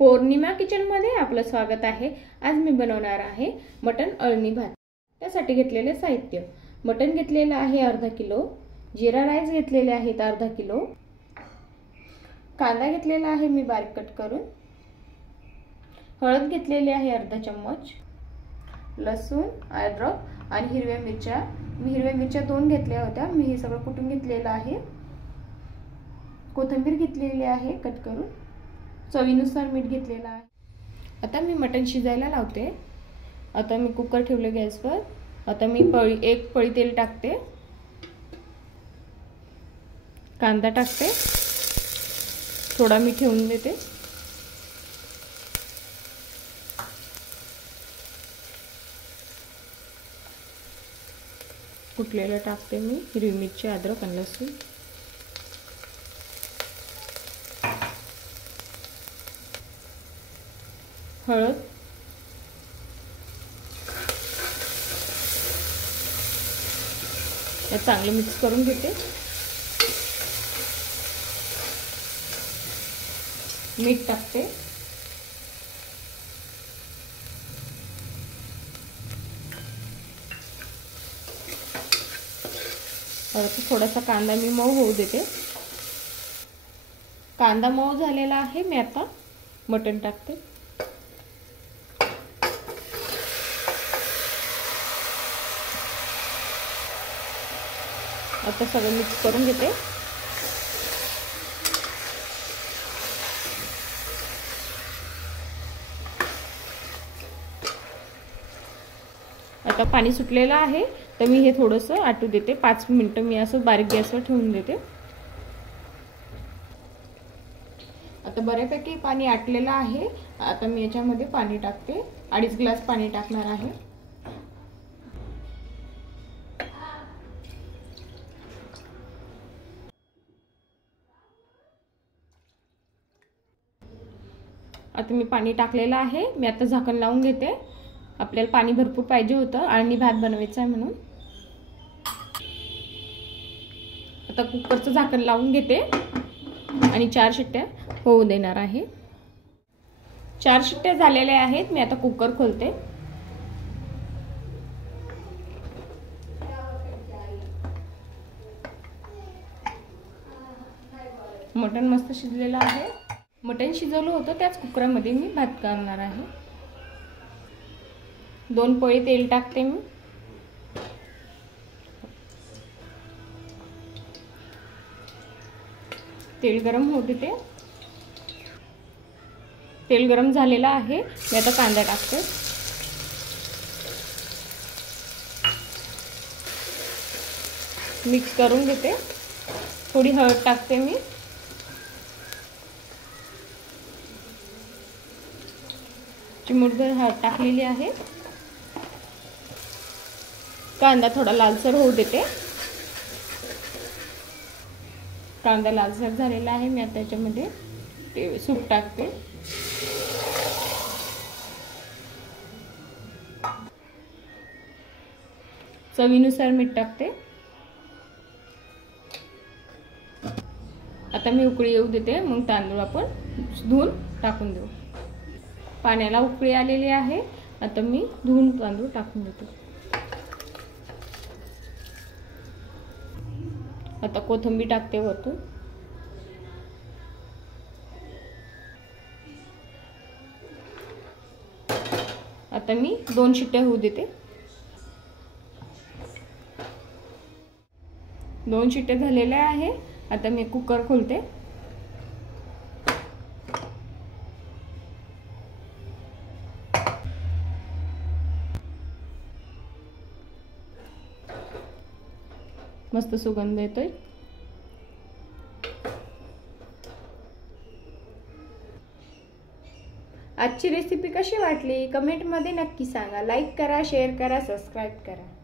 पौर्णिमा किचनमध्ये आपलं स्वागत आहे। आज मी बनवणार आहे मटण अळणी भात। त्यासाठी घेतलेले साहित्य: मटण घेतलेले आहे अर्धा किलो, जीरा राईस घेतलेले आहेत अर्धा किलो, कांदा घेतलेला आहे मी बारीक कट करून, हळद घेतलेली आहे अर्धा चम्मच, लसूण, अद्रक आणि हिरव्या मिरच्या। मी हिरव्या मिरच्या 2 घेतल्या होत्या। मी हे सगळं कुटून घेतलेलं आहे। कोथिंबीर घेतलेली आहे कट करून, चवीनुसार मीठ घेतलेलं आहे। आता मी मटण शिजायला लावते। आता मी कुकर ठेवले गॅसवर। आता मी एक पळी तेल टाकते, कांदा टाकते, थोडा मी ठेवून देते। कुटलेलं टाकते मी, हिरवी मिरची, अद्रक आणि लसूण। हळद, हे चांगलं मिक्स करून घेते। मीठ टाकते, थोडासा कांदा मी मऊ होऊ देते। कांदा मऊ झालेला आहे। मी आता मटण टाकते। आता सगळं मिक्स करून घेते। आता पाणी सुटलेलं आहे, तर मी हे थोडंसं आटू देते। 5 मिनिटं मी असं बारीक गॅसवर ठेवून देते। आता बऱ्यापैकी पाणी आटलेलं आहे। आता मी याच्यामध्ये पाणी टाकते, 2.5 ग्लास पाणी टाकणार आहे। आता मी पाणी टाकलेलं आहे। मी आता झाकण लावून घेते। आपल्याला पाणी भरपूर पाहिजे होतं अळणी भात बनवायचा आहे म्हणून। आता कुकरचं झाकण लावून घेते आणि 4 शिट्ट्या होऊ देणार आहे। 4 शिट्ट्या झालेल्या आहेत। मी आता कुकर खोलते। मटण मस्त शिजलेलं आहे। मटण शिजवलं होतं त्याच कुकरमध्ये मी भात करणार आहे। 2 पळी तेल टाकते मी। तेल गरम होऊ देते। तेल गरम झालेलं आहे। मी आता कांदा टाकते, मिक्स करून घेते। थोडी हळद टाकते मी, चिमूटभर हळद टाकलेली आहे। कांदा थोडा लालसर होऊ देते। कांदा लालसर झालेला आहे। मी आता याच्यामध्ये सूप टाकते। चवीनुसार मीठ टाकते। आता मी उकळी येऊ देते, मग तांदूळ आपण धुवून टाकून देऊ। पाण्याला उकळी आलेली आहे। आता मी धुवून तांदूळ टाकून देते। आता कोथिंबीर टाकते वरतून। आता मी 2 शिट्ट्या होऊ देते। 2 शिट्ट्या झालेल्या आहे। आता मी कुकर खोलते। मस्त सुगंध येतोय। आजची रेसिपी कशी वाटली कमेंटमध्ये नक्की सांगा। लाईक करा, शेअर करा, सबस्क्राईब करा।